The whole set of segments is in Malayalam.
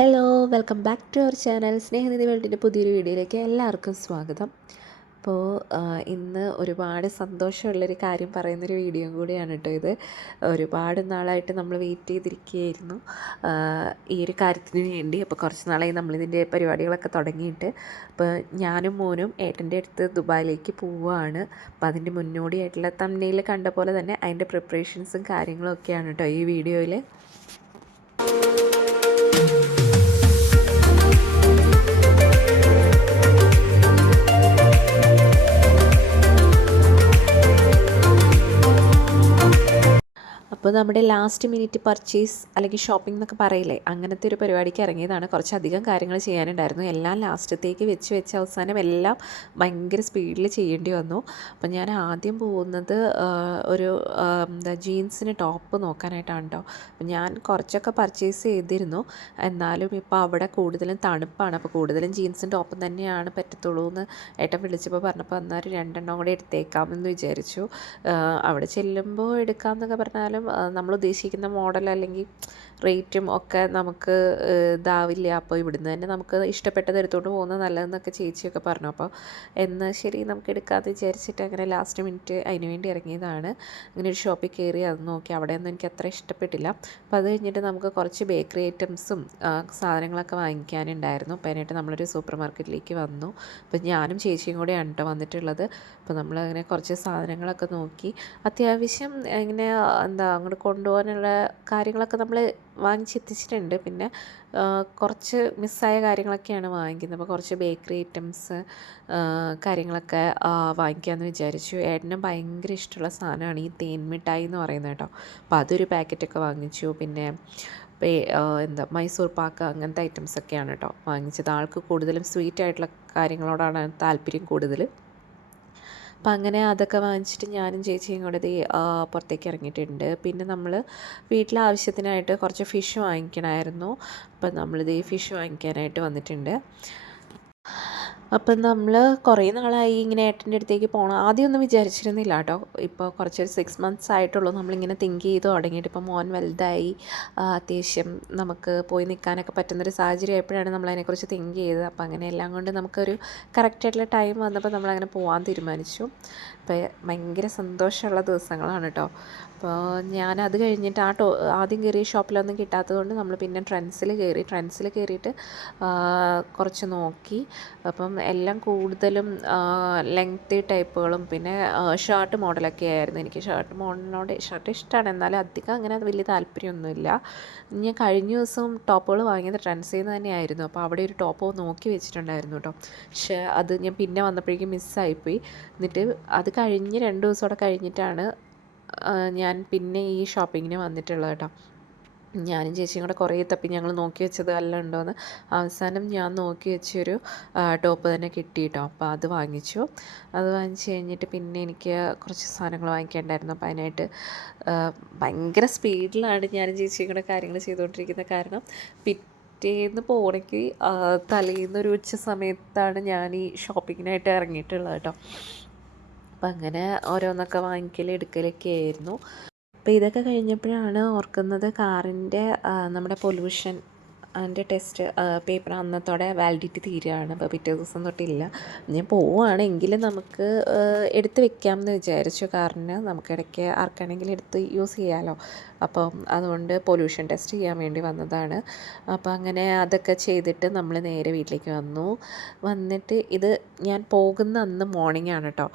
Hello welcome back to our channel Snehanidhi വേൾഡിൻ്റെ പുതിയൊരു വീഡിയോയിലേക്ക് എല്ലാവർക്കും സ്വാഗതം. അപ്പോൾ ഇന്ന് ഒരുപാട് സന്തോഷമുള്ളൊരു കാര്യം പറയുന്നൊരു വീഡിയോ കൂടിയാണ് കേട്ടോ ഇത്. ഒരുപാട് നാളായിട്ട് നമ്മൾ വെയിറ്റ് ചെയ്തിരിക്കുകയായിരുന്നു ഈ ഒരു കാര്യത്തിന് വേണ്ടി. അപ്പോൾ കുറച്ച് നാളായി നമ്മളിതിൻ്റെ പരിപാടികളൊക്കെ തുടങ്ങിയിട്ട്. അപ്പോൾ ഞാനും മോനും ഏട്ടൻ്റെ അടുത്ത് ദുബായിലേക്ക് പോവുകയാണ്. അപ്പോൾ അതിൻ്റെ മുന്നോടിയായിട്ടുള്ള തംബ്നെയിൽ കണ്ട പോലെ തന്നെ അതിൻ്റെ പ്രിപ്പറേഷൻസും കാര്യങ്ങളൊക്കെയാണ് കേട്ടോ ഈ വീഡിയോയിൽ. അപ്പോൾ നമ്മുടെ ലാസ്റ്റ് മിനിറ്റ് പർച്ചേസ് അല്ലെങ്കിൽ ഷോപ്പിംഗ് എന്നൊക്കെ പറയില്ലേ, അങ്ങനത്തെ ഒരു പരിപാടിക്ക് ഇറങ്ങിയതാണ്. കുറച്ചധികം കാര്യങ്ങൾ ചെയ്യാനുണ്ടായിരുന്നു. എല്ലാം ലാസ്റ്റത്തേക്ക് വെച്ച് അവസാനം എല്ലാം ഭയങ്കര സ്പീഡിൽ ചെയ്യേണ്ടി വന്നു. അപ്പോൾ ഞാൻ ആദ്യം പോകുന്നത് ഒരു ജീൻസിന് ടോപ്പ് നോക്കാനായിട്ടാണ് കേട്ടോ. അപ്പോൾ ഞാൻ കുറച്ചൊക്കെ പർച്ചേസ് ചെയ്തിരുന്നു. എന്നാലും ഇപ്പോൾ അവിടെ കൂടുതലും തണുപ്പാണ്. അപ്പോൾ കൂടുതലും ജീൻസും ടോപ്പും തന്നെയാണ് പറ്റത്തുള്ളൂ എന്ന് ഏട്ടൻ വിളിച്ചപ്പോൾ പറഞ്ഞപ്പോൾ അന്നേരം 2 കൂടെ എടുത്തേക്കാമെന്ന് വിചാരിച്ചു. അവിടെ ചെല്ലുമ്പോൾ എടുക്കാമെന്നൊക്കെ പറഞ്ഞാലും നമ്മൾ ഉദ്ദേശിക്കുന്ന മോഡൽ അല്ലെങ്കിൽ റേറ്റും ഒക്കെ നമുക്ക് ഇതാവില്ല. അപ്പോൾ ഇവിടുന്ന് തന്നെ നമുക്ക് ഇഷ്ടപ്പെട്ടത് എടുത്തുകൊണ്ട് പോകുന്നത് നല്ലതെന്നൊക്കെ ചേച്ചിയൊക്കെ പറഞ്ഞു. അപ്പോൾ എന്നാൽ ശരി നമുക്ക് എടുക്കാമെന്ന് വിചാരിച്ചിട്ട് അങ്ങനെ ലാസ്റ്റ് മിനിറ്റ് അതിന് വേണ്ടി ഇറങ്ങിയതാണ്. അങ്ങനെ ഒരു ഷോപ്പിൽ കയറി അത് നോക്കി. അവിടെയൊന്നും എനിക്ക് അത്ര ഇഷ്ടപ്പെട്ടില്ല. അപ്പോൾ അത് കഴിഞ്ഞിട്ട് നമുക്ക് കുറച്ച് ബേക്കറി ഐറ്റംസും സാധനങ്ങളൊക്കെ വാങ്ങിക്കാനുണ്ടായിരുന്നു. അപ്പോൾ അതിനായിട്ട് നമ്മളൊരു സൂപ്പർ മാർക്കറ്റിലേക്ക് വന്നു. അപ്പോൾ ഞാനും ചേച്ചിയും കൂടെയാണ് കേട്ടോ വന്നിട്ടുള്ളത്. അപ്പോൾ നമ്മളങ്ങനെ കുറച്ച് സാധനങ്ങളൊക്കെ നോക്കി. അത്യാവശ്യം ഇങ്ങനെ അങ്ങോട്ട് കൊണ്ടുപോകാനുള്ള കാര്യങ്ങളൊക്കെ നമ്മൾ വാങ്ങിച്ചെത്തിച്ചിട്ടുണ്ട്. പിന്നെ കുറച്ച് മിസ്സായ കാര്യങ്ങളൊക്കെയാണ് വാങ്ങിക്കുന്നത്. അപ്പോൾ കുറച്ച് ബേക്കറി ഐറ്റംസ് കാര്യങ്ങളൊക്കെ വാങ്ങിക്കാമെന്ന് വിചാരിച്ചു. ഏട്ടന് ഭയങ്കര ഇഷ്ടമുള്ള സാധനമാണ് ഈ തേൻ മിഠായി എന്ന് പറയുന്നത് കേട്ടോ. അപ്പോൾ അതൊരു പാക്കറ്റൊക്കെ വാങ്ങിച്ചു. പിന്നെ മൈസൂർ പാക്ക് അങ്ങനത്തെ ഐറ്റംസൊക്കെയാണ് കേട്ടോ വാങ്ങിച്ചത്. ആൾക്ക് കൂടുതലും സ്വീറ്റ് ആയിട്ടുള്ള കാര്യങ്ങളോടാണ് താല്പര്യം കൂടുതൽ. അപ്പം അങ്ങനെ അതൊക്കെ വാങ്ങിച്ചിട്ട് ഞാനും ചേച്ചിയും കൂടെ പുറത്തേക്ക് ഇറങ്ങിയിട്ടുണ്ട്. പിന്നെ നമ്മൾ വീട്ടിലെ ആവശ്യത്തിനായിട്ട് കുറച്ച് ഫിഷ് വാങ്ങിക്കണമായിരുന്നു. അപ്പം നമ്മളിത് ഫിഷ് വാങ്ങിക്കാനായിട്ട് വന്നിട്ടുണ്ട്. അപ്പം നമ്മൾ കുറേ നാളായി ഇങ്ങനെ ഏട്ടൻ്റെ അടുത്തേക്ക് പോകണം. ആദ്യമൊന്നും വിചാരിച്ചിരുന്നില്ല കേട്ടോ. ഇപ്പോൾ കുറച്ച് 6 months ആയിട്ടുള്ളൂ നമ്മളിങ്ങനെ തിങ്ക് ചെയ്ത് തുടങ്ങിയിട്ട്. ഇപ്പോൾ മോൻ വലുതായി അത്യാവശ്യം നമുക്ക് പോയി നിൽക്കാനൊക്കെ പറ്റുന്നൊരു സാഹചര്യം ആയപ്പോഴാണ് നമ്മളതിനെക്കുറിച്ച് തിങ്ക് ചെയ്തത്. അപ്പോൾ അങ്ങനെ എല്ലാം കൊണ്ട് നമുക്കൊരു കറക്റ്റായിട്ടുള്ള ടൈം വന്നപ്പോൾ നമ്മളങ്ങനെ പോകാൻ തീരുമാനിച്ചു. അപ്പോൾ ഭയങ്കര സന്തോഷമുള്ള ദിവസങ്ങളാണ് കേട്ടോ. അപ്പോൾ ഞാനത് കഴിഞ്ഞിട്ട് ആദ്യം കയറിയ ഷോപ്പിലൊന്നും കിട്ടാത്തത് കൊണ്ട് നമ്മൾ പിന്നെ ട്രെൻഡ്സിൽ കയറിയിട്ട് കുറച്ച് നോക്കി. അപ്പം എല്ലാം കൂടുതലും ലെങ്തി ടൈപ്പുകളും പിന്നെ ഷർട്ട് മോഡലൊക്കെ ആയിരുന്നു. എനിക്ക് ഷർട്ട് ഇഷ്ടമാണ്, എന്നാലും അധികം അങ്ങനെ വലിയ താല്പര്യമൊന്നുമില്ല. ഞാൻ കഴിഞ്ഞ ദിവസം ടോപ്പുകൾ വാങ്ങിയത് ട്രെൻഡ്സിൽ നിന്ന് തന്നെയായിരുന്നു. അപ്പോൾ അവിടെ ഒരു ടോപ്പ് നോക്കി വെച്ചിട്ടുണ്ടായിരുന്നു കേട്ടോ. പക്ഷേ അത് ഞാൻ പിന്നെ വന്നപ്പോഴേക്കും മിസ്സായിപ്പോയി. എന്നിട്ട് അത് കഴിഞ്ഞ് 2 ദിവസം കഴിഞ്ഞിട്ടാണ് ഞാൻ പിന്നെ ഈ ഷോപ്പിങ്ങിന് വന്നിട്ടുള്ളത് കേട്ടോ. ഞാനും ചേച്ചിയും കൂടെ കുറേ തപ്പി ഞങ്ങൾ നോക്കി വെച്ചത് എല്ലാം ഉണ്ടോയെന്ന്. അവസാനം ഞാൻ നോക്കി വെച്ചൊരു ടോപ്പ് തന്നെ കിട്ടി കേട്ടോ. അപ്പോൾ അത് വാങ്ങിച്ചു. അത് വാങ്ങിച്ച് കഴിഞ്ഞിട്ട് പിന്നെ എനിക്ക് കുറച്ച് സാധനങ്ങൾ വാങ്ങിക്കേണ്ടായിരുന്നു. അപ്പോൾ അതിനായിട്ട് ഭയങ്കര സ്പീഡിലാണ് ഞാനും ചേച്ചിയും കൂടെ കാര്യങ്ങൾ ചെയ്തുകൊണ്ടിരിക്കുന്നത്. കാരണം പിറ്റേന്ന് പോകണമെങ്കിൽ തലേന്നൊരു ഉച്ച സമയത്താണ് ഞാൻ ഈ ഷോപ്പിങ്ങിനായിട്ട് ഇറങ്ങിയിട്ടുള്ളത് കേട്ടോ. അപ്പം അങ്ങനെ ഓരോന്നൊക്കെ എടുക്കലൊക്കെ ആയിരുന്നു. അപ്പോൾ ഇതൊക്കെ കഴിഞ്ഞപ്പോഴാണ് ഓർക്കുന്നത് കാറിൻ്റെ നമ്മുടെ പൊല്യൂഷൻ അതിൻ്റെ ടെസ്റ്റ് പേപ്പർ അന്നത്തോടെ വാലിഡിറ്റി തീരുകയാണ്. അപ്പോൾ പിറ്റേ ദിവസം തൊട്ടില്ല. ഞാൻ പോവുകയാണെങ്കിലും നമുക്ക് എടുത്ത് വെക്കാമെന്ന് വിചാരിച്ചു. കാറിന് നമുക്കിടയ്ക്ക് ആർക്കാണെങ്കിലും എടുത്ത് യൂസ് ചെയ്യാമല്ലോ. അപ്പം അതുകൊണ്ട് പൊല്യൂഷൻ ടെസ്റ്റ് ചെയ്യാൻ വേണ്ടി വന്നതാണ്. അപ്പോൾ അങ്ങനെ അതൊക്കെ ചെയ്തിട്ട് നമ്മൾ നേരെ വീട്ടിലേക്ക് വന്നിട്ട് ഇത് ഞാൻ പോകുന്ന അന്ന് മോർണിംഗ് ആണ് കേട്ടോ.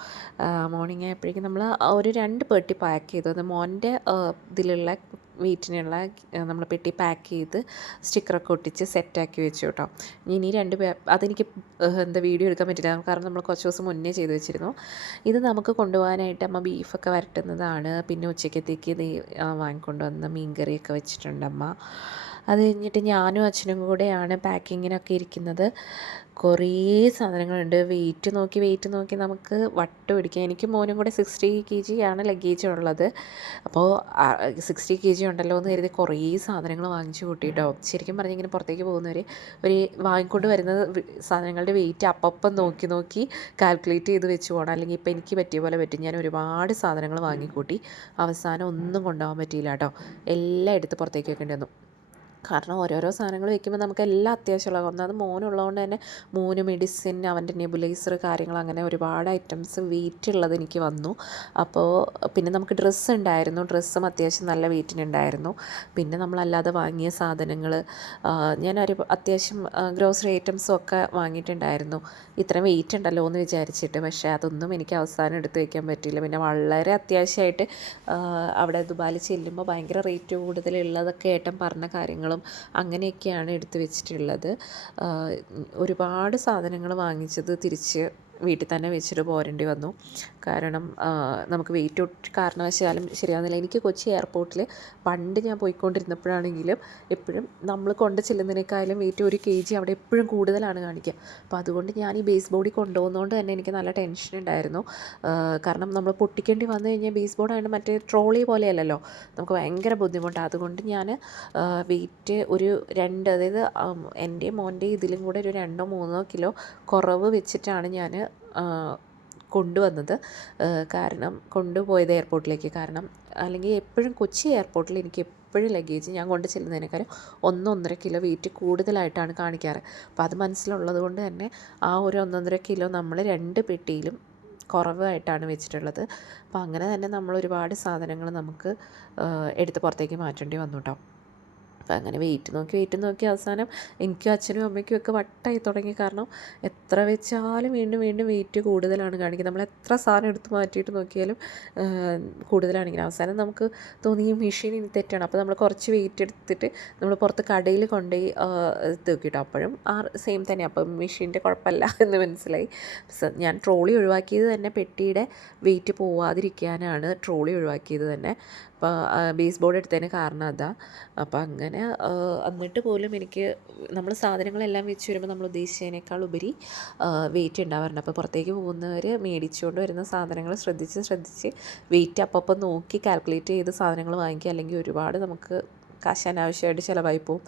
മോർണിംഗ് ആയപ്പോഴേക്കും നമ്മൾ ഒരു 2 പെട്ടി പാക്ക് ചെയ്തു. അത് മോൻ്റെ ഇതിലുള്ള വെയിറ്റിനുള്ള നമ്മൾ പെട്ടി പാക്ക് ചെയ്ത് സ്റ്റിക്കറൊക്കെ ഒട്ടിച്ച് സെറ്റാക്കി വെച്ചു കേട്ടോ. ഇനി അതെനിക്ക് വീഡിയോ എടുക്കാൻ പറ്റില്ല, കാരണം നമ്മൾ കുറച്ച് ദിവസം മുന്നേ ചെയ്ത് വെച്ചിരുന്നു. ഇത് നമുക്ക് കൊണ്ടുപോകാനായിട്ട് അമ്മ ബീഫൊക്കെ വരട്ടുന്നതാണ്. പിന്നെ ഉച്ചക്കത്തേക്ക് വാങ്ങിക്കൊണ്ട് വന്ന മീൻ കറിയൊക്കെ വെച്ചിട്ടുണ്ട് അമ്മ. അത് കഴിഞ്ഞിട്ട് ഞാനും അച്ഛനും കൂടെയാണ് പാക്കിങ്ങിനൊക്കെ ഇരിക്കുന്നത്. കുറേ സാധനങ്ങളുണ്ട്. വെയിറ്റ് നോക്കി നമുക്ക് വട്ടം പിടിക്കാം. എനിക്കും മോനും കൂടെ 60 kg ആണ് ലഗേജ് ഉള്ളത്. അപ്പോൾ 60 kg ഉണ്ടല്ലോ എന്ന് കരുതി കുറേ സാധനങ്ങൾ വാങ്ങിച്ചു കൂട്ടിയിട്ടോ. ശരിക്കും പറഞ്ഞാൽ ഇങ്ങനെ പുറത്തേക്ക് പോകുന്നവർ വാങ്ങിക്കൊണ്ട് വരുന്ന സാധനങ്ങളുടെ വെയിറ്റ് അപ്പം നോക്കി കാൽക്കുലേറ്റ് ചെയ്ത് വെച്ച് പോകണം. അല്ലെങ്കിൽ ഇപ്പോൾ എനിക്ക് പറ്റിയ പോലെ പറ്റും. ഞാൻ ഒരുപാട് സാധനങ്ങൾ വാങ്ങിക്കൂട്ടി. അവസാനം ഒന്നും കൊണ്ടുപോകാൻ പറ്റിയില്ല കേട്ടോ. എല്ലാം എടുത്ത് പുറത്തേക്ക് വെക്കേണ്ടി വന്നു. കാരണം ഓരോരോ സാധനങ്ങൾ വെക്കുമ്പോൾ നമുക്ക് എല്ലാം അത്യാവശ്യമുള്ള ഒന്നാമത് മോനുള്ളതുകൊണ്ട് തന്നെ മോന് മെഡിസിൻ അവൻ്റെ നെബുലൈസർ കാര്യങ്ങൾ അങ്ങനെ ഒരുപാട് ഐറ്റംസ് വെയിറ്റ് ഉള്ളത് എനിക്ക് വന്നു. അപ്പോൾ പിന്നെ നമുക്ക് ഡ്രസ്സ് ഉണ്ടായിരുന്നു, ഡ്രസ്സും അത്യാവശ്യം നല്ല വെയിറ്റിനുണ്ടായിരുന്നു. പിന്നെ നമ്മളല്ലാതെ വാങ്ങിയ സാധനങ്ങൾ ഞാനൊരു അത്യാവശ്യം ഗ്രോസറി ഐറ്റംസും ഒക്കെ വാങ്ങിയിട്ടുണ്ടായിരുന്നു, ഇത്രയും വെയിറ്റ് ഉണ്ടല്ലോ എന്ന് വിചാരിച്ചിട്ട്. പക്ഷേ അതൊന്നും എനിക്ക് അവസാനം എടുത്ത് വയ്ക്കാൻ പറ്റിയില്ല. പിന്നെ വളരെ അത്യാവശ്യമായിട്ട് അവിടെ ദുബായിൽ ചെല്ലുമ്പോൾ ഭയങ്കര റേറ്റ് കൂടുതലുള്ളതൊക്കെ ഏട്ടൻ പറഞ്ഞ കാര്യങ്ങളും അങ്ങനെയൊക്കെയാണ് എടുത്തു വെച്ചിട്ടുള്ളത്. ഒരുപാട് സാധനങ്ങൾ വാങ്ങിച്ചത് തിരിച്ച് വീട്ടിൽ തന്നെ വെച്ചിട്ട് പോരേണ്ടി വന്നു. കാരണം നമുക്ക് വെയിറ്റ് ഒട്ടും കാരണവശാലും ശരിയാകുന്നില്ല. എനിക്ക് കൊച്ചി എയർപോർട്ടിൽ പണ്ട് ഞാൻ പോയിക്കൊണ്ടിരുന്നപ്പോഴാണെങ്കിലും എപ്പോഴും നമ്മൾ കൊണ്ട് ചെല്ലുന്നതിനേക്കാളും വെയിറ്റ് 1 kg അവിടെ എപ്പോഴും കൂടുതലാണ് കാണിക്കുക. അപ്പോൾ അതുകൊണ്ട് ഞാൻ ഈ ബേസ് ബോഡി കൊണ്ടുപോകുന്നതുകൊണ്ട് തന്നെ എനിക്ക് നല്ല ടെൻഷൻ ഉണ്ടായിരുന്നു. കാരണം നമ്മൾ പൊട്ടിക്കേണ്ടി വന്നു കഴിഞ്ഞാൽ ബേസ് ബോർഡായിട്ട് മറ്റേ ട്രോളി പോലെയല്ലല്ലോ, നമുക്ക് ഭയങ്കര ബുദ്ധിമുട്ടാണ്. അതുകൊണ്ട് ഞാൻ വെയിറ്റ് ഒരു 2 അതായത് എൻ്റെയും മോൻ്റെയും ഇതിലും കൂടെ ഒരു 2-3 കിലോ കുറവ് വെച്ചിട്ടാണ് ഞാൻ കൊണ്ടുവന്നത്. കാരണം കൊണ്ടുപോയത് എയർപോർട്ടിലേക്ക്. കാരണം അല്ലെങ്കിൽ എപ്പോഴും കൊച്ചി എയർപോർട്ടിൽ എനിക്ക് എപ്പോഴും ലഗേജ് ഞാൻ കൊണ്ട് ചെല്ലുന്നതിനേക്കാളും 1-1.5 കിലോ വെയിറ്റ് കൂടുതലായിട്ടാണ് കാണിക്കാറ്. അപ്പോൾ അത് മനസ്സിലുള്ളത് കൊണ്ട് തന്നെ ആ ഒരു 1-1.5 കിലോ നമ്മൾ 2 പെട്ടിയിലും കുറവായിട്ടാണ് വെച്ചിട്ടുള്ളത്. അപ്പോൾ അങ്ങനെ തന്നെ നമ്മൾ ഒരുപാട് സാധനങ്ങൾ നമുക്ക് എടുത്ത് പുറത്തേക്ക് മാറ്റേണ്ടി വന്നു കേട്ടോ. അപ്പോൾ അങ്ങനെ വെയിറ്റ് നോക്കി അവസാനം എനിക്കും അച്ഛനും അമ്മയ്ക്കും ഒക്കെ വട്ടായി തുടങ്ങി. കാരണം എത്ര വെച്ചാലും വീണ്ടും വീണ്ടും വെയിറ്റ് കൂടുതലാണ് കാണിക്കുന്നത്. നമ്മൾ എത്ര സാധനം എടുത്ത് മാറ്റിയിട്ട് നോക്കിയാലും കൂടുതലാണെങ്കിൽ അവസാനം നമുക്ക് തോന്നി ഈ മെഷീൻ ഇനി തെറ്റാണ്. അപ്പോൾ നമ്മൾ കുറച്ച് വെയിറ്റ് എടുത്തിട്ട് നമ്മൾ പുറത്ത് കടയിൽ കൊണ്ടുപോയി നോക്കിയിട്ടോ, അപ്പോഴും സെയിം തന്നെ. അപ്പം മെഷീൻ്റെ കുഴപ്പമല്ല എന്ന് മനസ്സിലായി. ഞാൻ ട്രോളി ഒഴിവാക്കിയത് തന്നെ പെട്ടിയുടെ വെയിറ്റ് പോവാതിരിക്കാനാണ് ട്രോളി ഒഴിവാക്കിയത് തന്നെ. അപ്പോൾ ബേസ് ബോർഡ് എടുത്തതിന് കാരണം അതാ. അപ്പോൾ അങ്ങനെ എന്നിട്ട് പോലും എനിക്ക് നമ്മൾ സാധനങ്ങളെല്ലാം വെച്ച് വരുമ്പോൾ നമ്മൾ ഉദ്ദേശിച്ചതിനേക്കാൾ ഉപരി വെയിറ്റ് ഉണ്ടാവാറുണ്ട്. അപ്പോൾ പുറത്തേക്ക് പോകുന്നവർ മേടിച്ചുകൊണ്ട് വരുന്ന സാധനങ്ങൾ ശ്രദ്ധിച്ച് വെയിറ്റ് അപ്പം നോക്കി കാൽക്കുലേറ്റ് ചെയ്ത് സാധനങ്ങൾ വാങ്ങിക്കുക, അല്ലെങ്കിൽ ഒരുപാട് നമുക്ക് കാശ് അനാവശ്യമായിട്ട് ചിലവായി പോകും.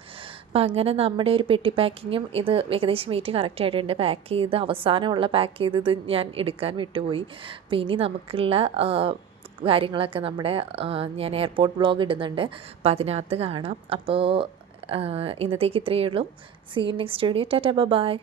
അപ്പോൾ അങ്ങനെ നമ്മുടെ ഒരു പെട്ടി പാക്കിങ്ങും ഇത് ഏകദേശം വെയിറ്റ് കറക്റ്റ് ആയിട്ടുണ്ട്. പാക്ക് ചെയ്ത് അവസാനമുള്ള പാക്ക് ചെയ്തത് ഞാൻ എടുക്കാൻ വിട്ടുപോയി. അപ്പോൾ ഇനി നമുക്കുള്ള കാര്യങ്ങളൊക്കെ നമ്മുടെ ഞാൻ എയർപോർട്ട് വ്ളോഗ് ഇടുന്നുണ്ട്, അപ്പോൾ അതിനകത്ത് കാണാം. അപ്പോൾ ഇന്നത്തേക്ക് ഇത്രയേ ഉള്ളൂ. See you next video. Tata by.